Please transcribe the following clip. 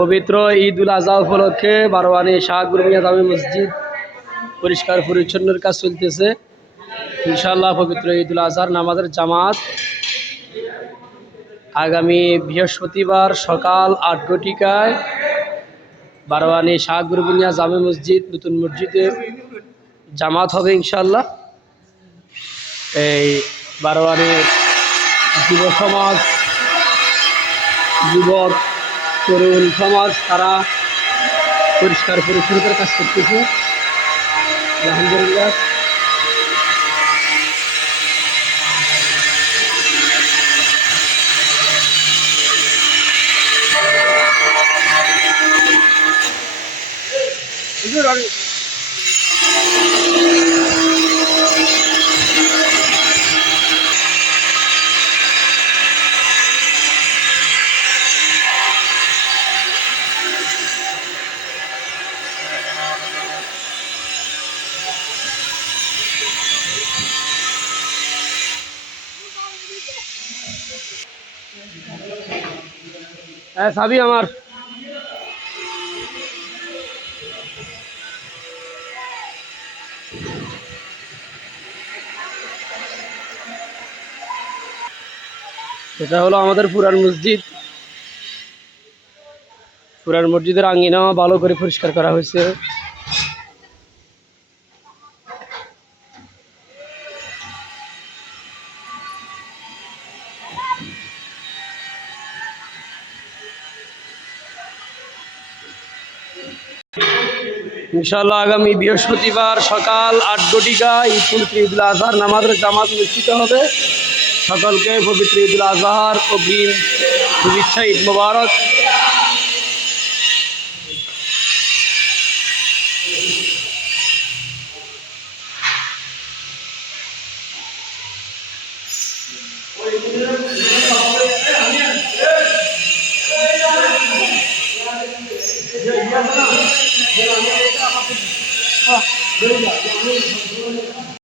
পবিত্র ঈদ উল আজহা উপলক্ষে বারওয়ানি শাহ গুরমিয়া জামে মসজিদ পরিষ্কার পরিচ্ছন্নের কাজ চলতেছে। ইনশাআল্লাহ পবিত্র ঈদ উল আজহার নামাজের জামাত আগামী বৃহস্পতিবার সকাল ৮ ঘটিকায় বারওয়ানি শাহ গুরমিয়া জামে মসজিদ নতুন মসজিদে জামাত হবে ইনশাআল্লাহ। এই বারওয়ানির যুব সমাজ, যুবক তরুণ সমাজ তারা পরিষ্কার পরিচ্ছন্নতার কাজ করতেছে আলহামদুলিল্লাহ। হ্যাঁ সাবি আমার এটা হলো আমাদের পুরান মসজিদ। পুরান মসজিদের আঙ্গিনা ভালো করে পরিষ্কার করা হয়েছে। ইনশাআল্লাহ আগামী বৃহস্পতিবার সকাল ৮ ঘটিকায় ঈদ উল আজহার নামাজের জামাত অনুষ্ঠিত হবে। সকলকে পবিত্র ঈদ উল আজহার অগ্রিম শুভেচ্ছা, ঈদ মোবারক।